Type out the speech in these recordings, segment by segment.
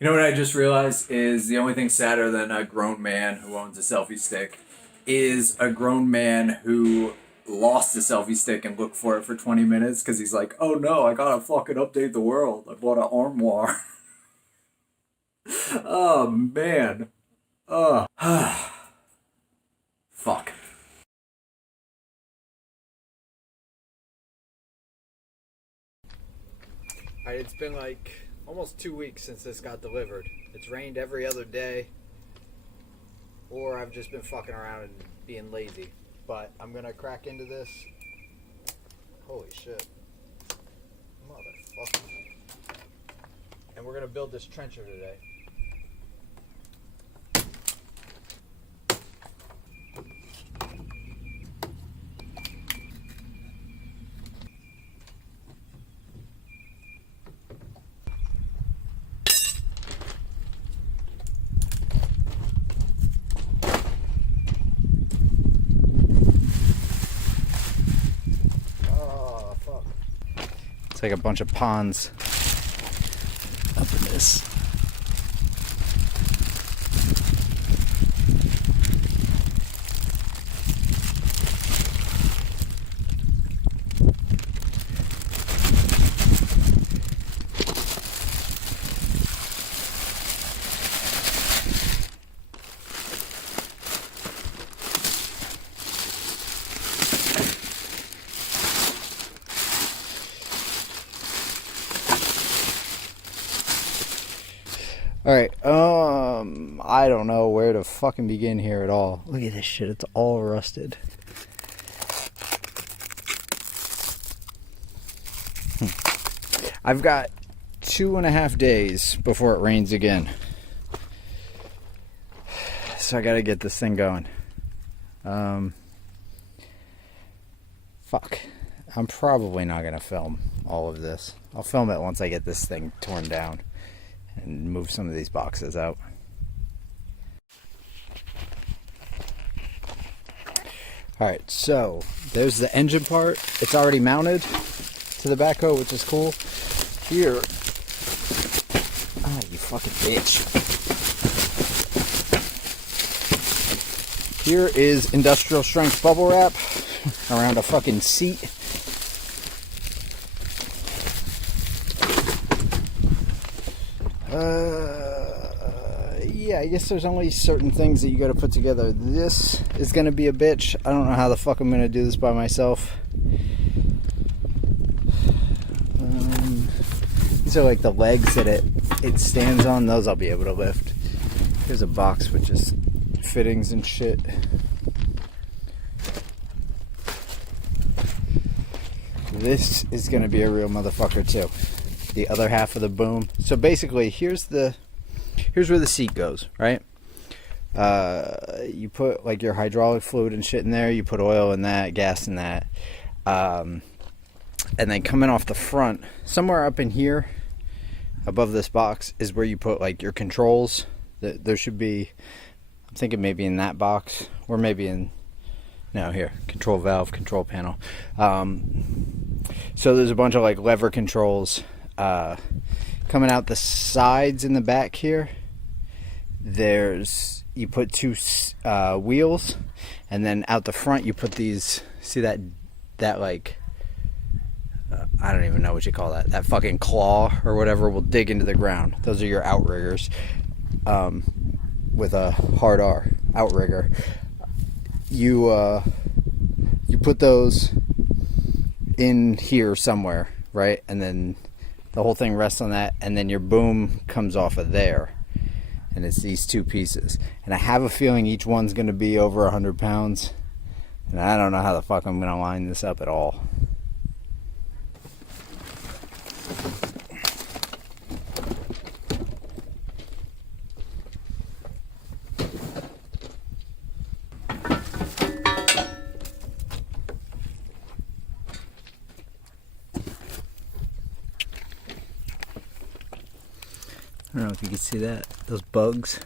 You know what I just realized is the only thing sadder than a grown man who owns a selfie stick is a grown man who lost the selfie stick and looked for it for 20 minutes because he's like, oh no, I gotta fucking update the world. I bought an armoire. Oh man. Oh. Fuck. Alright, it's been like almost 2 weeks since this got delivered. It's rained every other day, or I've just been fucking around and being lazy. But I'm gonna crack into this. Holy shit. Motherfucker. And we're gonna build this trencher today. It's like a bunch of ponds up in this. Alright, I don't know where to fucking begin here at all. Look at this shit, it's all rusted. I've got 2.5 days before it rains again. So I gotta get this thing going. Fuck. I'm probably not gonna film all of this. I'll film it once I get this thing torn down and move some of these boxes out. Alright, so there's the engine part. It's already mounted to the backhoe, which is cool. Here, you fucking bitch. Here is industrial strength bubble wrap around a fucking seat. Yeah, I guess there's only certain things that you gotta put together. This is gonna be a bitch. I don't know how the fuck I'm gonna do this by myself. These are like the legs that it stands on. Those I'll be able to lift. Here's a box with just fittings and shit. This is gonna be a real motherfucker too. The other half of the boom. So basically, here's where the seat goes, right? You put like your hydraulic fluid and shit in there. You put oil in that, gas in that, and then coming off the front, somewhere up in here, above this box, is where you put like your controls. There should be, I'm thinking maybe in that box, or maybe in, no, here, control valve, control panel. So there's a bunch of like lever controls coming out the sides in the back here. You put two wheels, and then out the front you put these, see that like, I don't even know what you call that fucking claw or whatever will dig into the ground. Those are your outriggers, with a hard R, outrigger. You put those in here somewhere, right? And then the whole thing rests on that, and then your boom comes off of there. And it's these two pieces. And I have a feeling each one's going to be over 100 pounds. And I don't know how the fuck I'm going to line this up at all. I don't know if you can see that. Those bugs.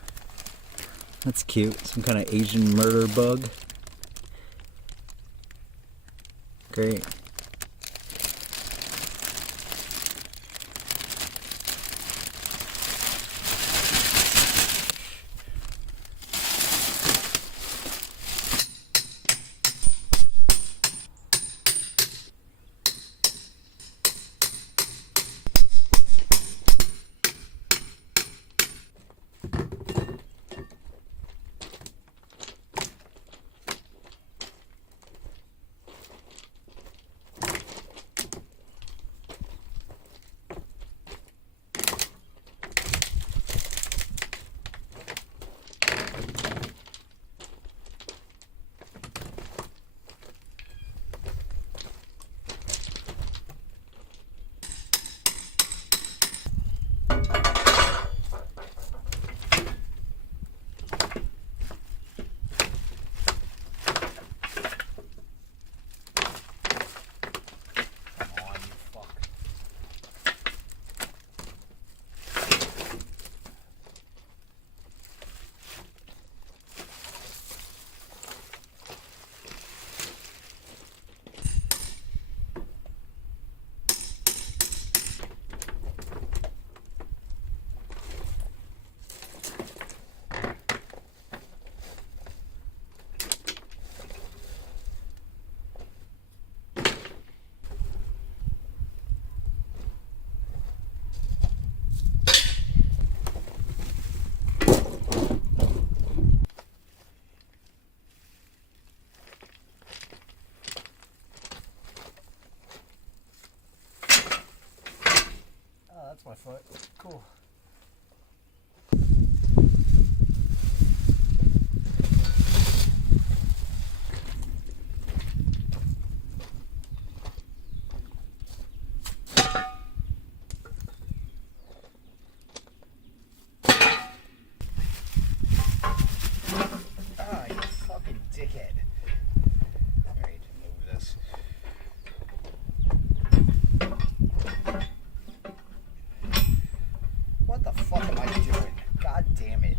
That's cute. Some kind of Asian murder bug. Great. Cool. Ah, you fucking dickhead. Alright, move this. What the fuck am I doing? God damn it.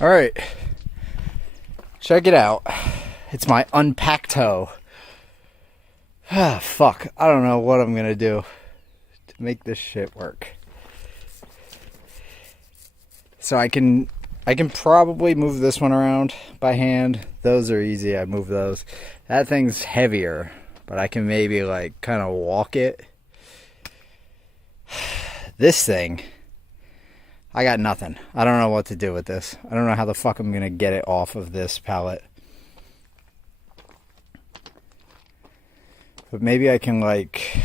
All right, check it out. It's my unpacked toe. Ah, fuck. I don't know what I'm gonna do to make this shit work. So I can probably move this one around by hand. Those are easy. I move those. That thing's heavier, but I can maybe like kind of walk it. This thing, I got nothing. I don't know what to do with this. I don't know how the fuck I'm gonna get it off of this pallet. But maybe I can like...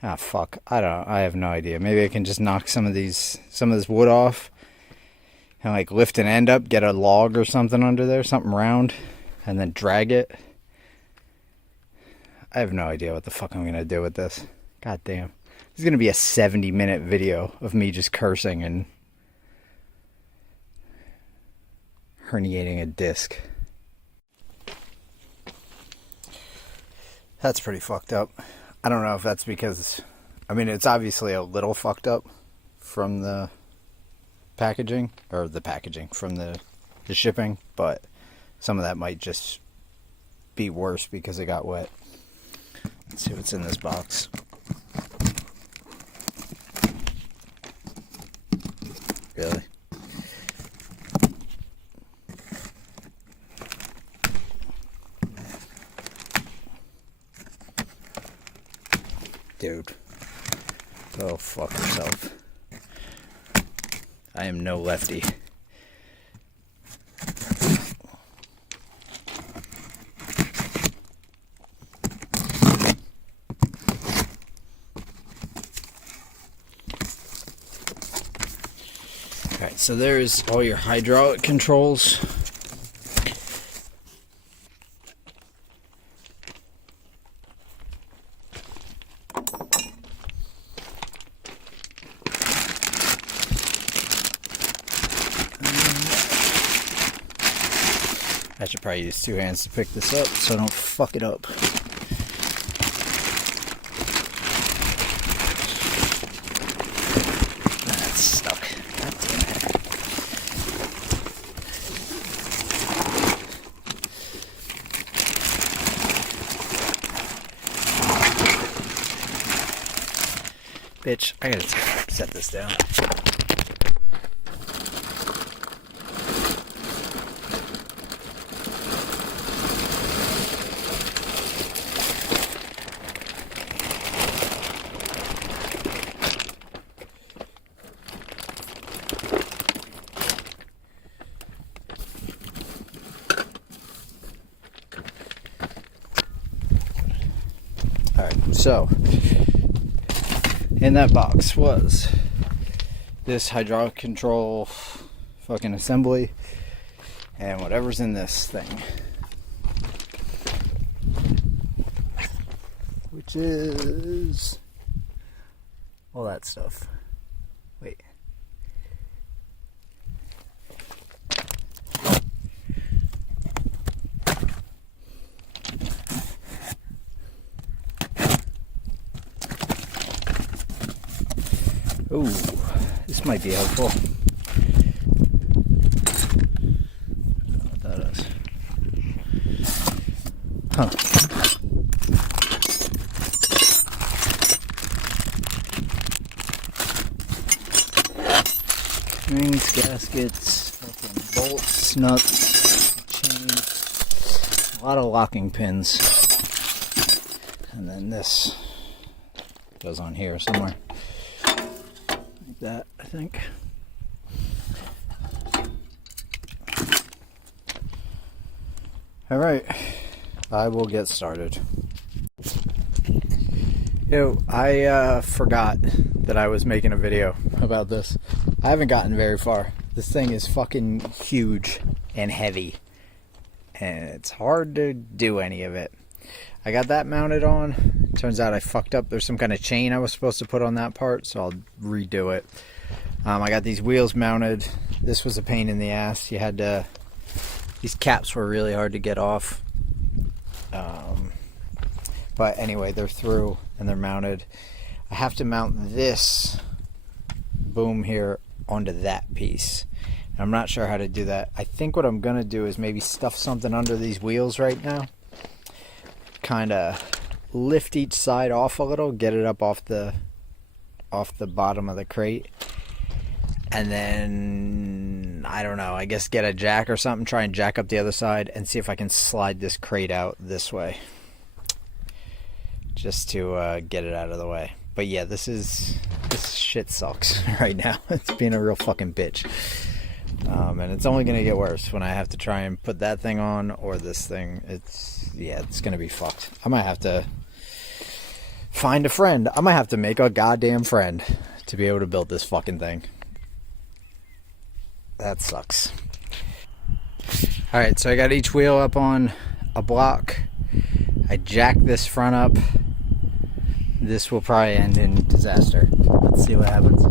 Ah, fuck. I don't know. I have no idea. Maybe I can just knock some of this wood off and like lift an end up, get a log or something under there, something round, and then drag it. I have no idea what the fuck I'm gonna do with this. God damn. This is going to be a 70-minute video of me just cursing and herniating a disc. That's pretty fucked up. I don't know if that's because... I mean, it's obviously a little fucked up from the packaging. Or the packaging, from the shipping. But some of that might just be worse because it got wet. Let's see what's in this box. Really? Dude. Go fuck yourself. I am no lefty. Alright, so there's all your hydraulic controls. I should probably use two hands to pick this up so I don't fuck it up. That's stuck. God damn it. Bitch, I gotta set this down. Alright, so in that box was this hydraulic control fucking assembly and whatever's in this thing, which is all that stuff. Wait. Ooh, this might be helpful. I don't know what that is. Huh. Rings, gaskets, fucking bolts, nuts, chains, a lot of locking pins. And then this goes on here somewhere. Like that, I think. Alright, I will get started. I forgot that I was making a video about this. I haven't gotten very far. This thing is fucking huge and heavy, and it's hard to do any of it. I got that mounted on. Turns out I fucked up. There's some kind of chain I was supposed to put on that part, so I'll redo it. I got these wheels mounted. This was a pain in the ass. You had to... These caps were really hard to get off. But anyway, they're through and they're mounted. I have to mount this boom here onto that piece. And I'm not sure how to do that. I think what I'm going to do is maybe stuff something under these wheels right now. Kind of lift each side off a little, get it up off the bottom of the crate. And then, I don't know, I guess get a jack or something, try and jack up the other side and see if I can slide this crate out this way. Just to get it out of the way. But yeah, this shit sucks right now. It's being a real fucking bitch. And it's only going to get worse when I have to try and put that thing on or this thing. It's going to be fucked. I might have to find a friend. I might have to make a goddamn friend to be able to build this fucking thing. That sucks. Alright, so I got each wheel up on a block. I jack this front up. This will probably end in disaster. Let's see what happens.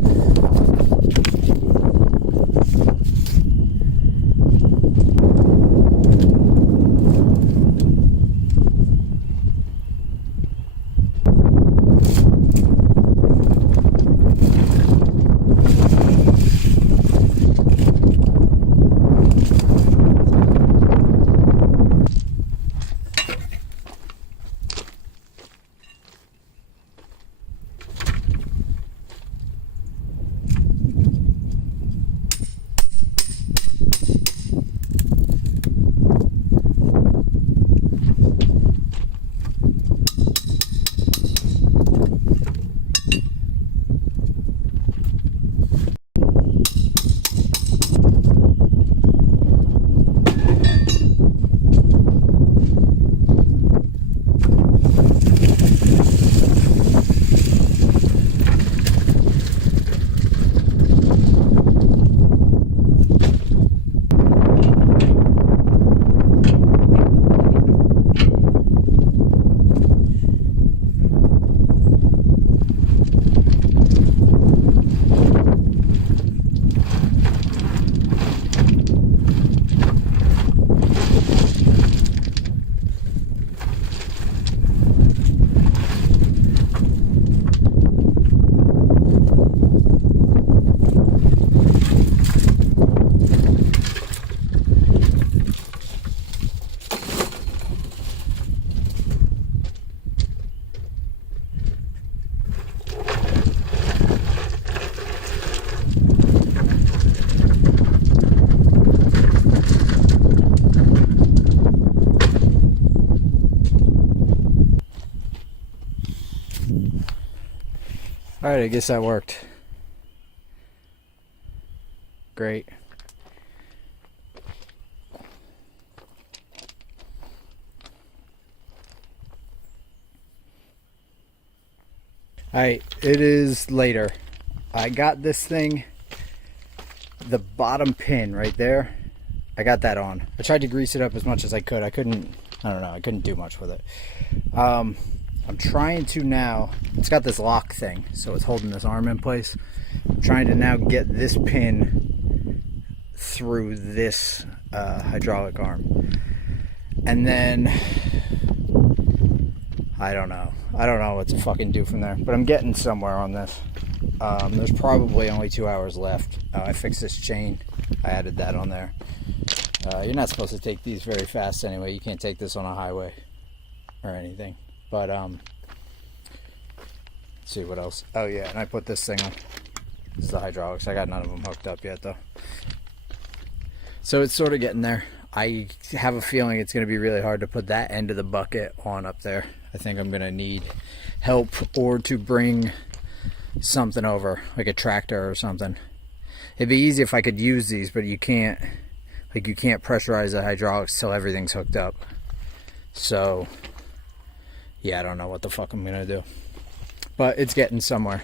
Alright, I guess that worked. Great. Alright, it is later. I got this thing, the bottom pin right there, I got that on. I tried to grease it up as much as I could. I couldn't do much with it. I'm trying to now, it's got this lock thing, so it's holding this arm in place. I'm trying to now get this pin through this hydraulic arm. And then, I don't know what to fucking do from there, but I'm getting somewhere on this. There's probably only 2 hours left. I fixed this chain, I added that on there. You're not supposed to take these very fast anyway. You can't take this on a highway or anything. But let's see what else. Oh yeah, and I put this thing on. This is the hydraulics. I got none of them hooked up yet though. So it's sort of getting there. I have a feeling it's going to be really hard to put that end of the bucket on up there. I think I'm going to need help or to bring something over, like a tractor or something. It'd be easy if I could use these, but you can't. Like, you can't pressurize the hydraulics till everything's hooked up. So, yeah, I don't know what the fuck I'm going to do. But it's getting somewhere.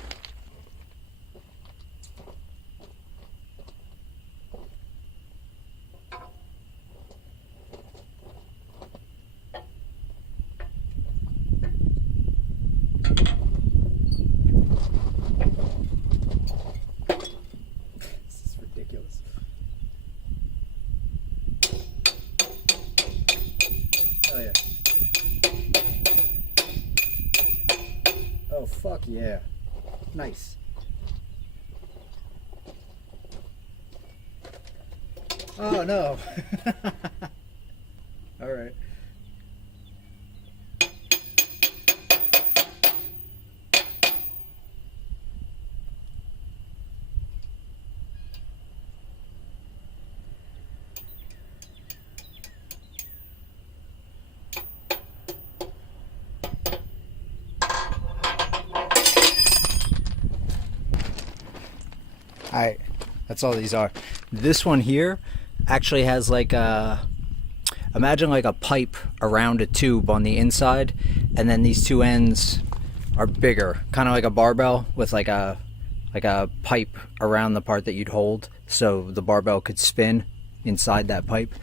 Oh, fuck yeah. Nice. Oh, no. All right. Alright, that's all these are. This one here actually has like a, imagine like a pipe around a tube on the inside, and then these two ends are bigger, kind of like a barbell with like a pipe around the part that you'd hold, so the barbell could spin inside that pipe.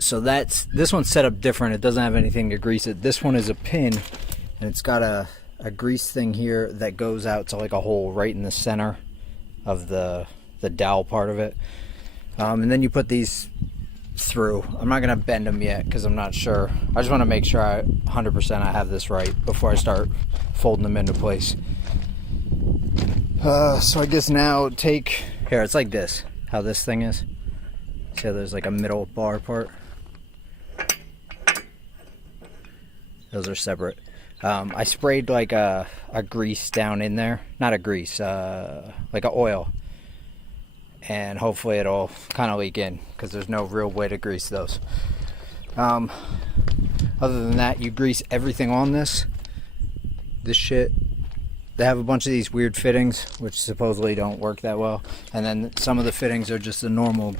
So this one's set up different. It doesn't have anything to grease it. This one is a pin, and it's got a grease thing here that goes out to like a hole right in the center of the dowel part of it. And then you put these through. I'm not gonna bend them yet because I'm not sure. I just want to make sure 100% I have this right before I start folding them into place. So I guess now here, it's like this, how this thing is. So there's like a middle bar part. Those are separate. I sprayed like a grease down in there. Not a grease, like a oil. And hopefully it'll kind of leak in, because there's no real way to grease those. Other than that, you grease everything on this shit. They have a bunch of these weird fittings, which supposedly don't work that well. And then some of the fittings are just the normal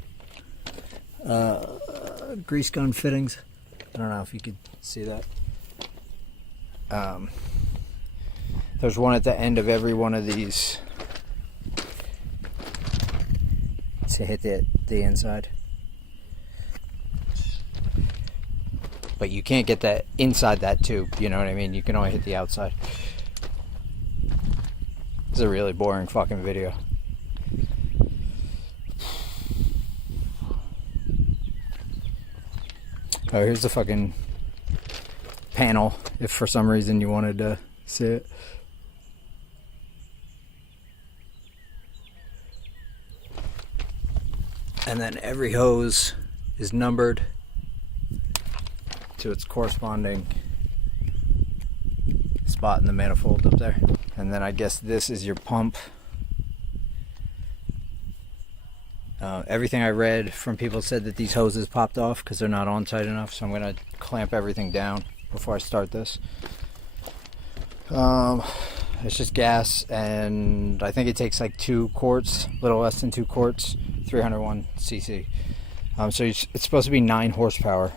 grease gun fittings. I don't know if you could see that. There's one at the end of every one of these to hit the inside. But you can't get that inside that tube, you know what I mean? You can only hit the outside. It's a really boring fucking video. Oh, here's the fucking panel, if for some reason you wanted to see it. And then every hose is numbered to its corresponding spot in the manifold up there. And then I guess this is your pump. Everything I read from people said that these hoses popped off because they're not on tight enough, so I'm going to clamp everything down before I start this. It's just gas, and I think it takes like 2 quarts, a little less than 2 quarts, 301 cc. So it's supposed to be 9 horsepower,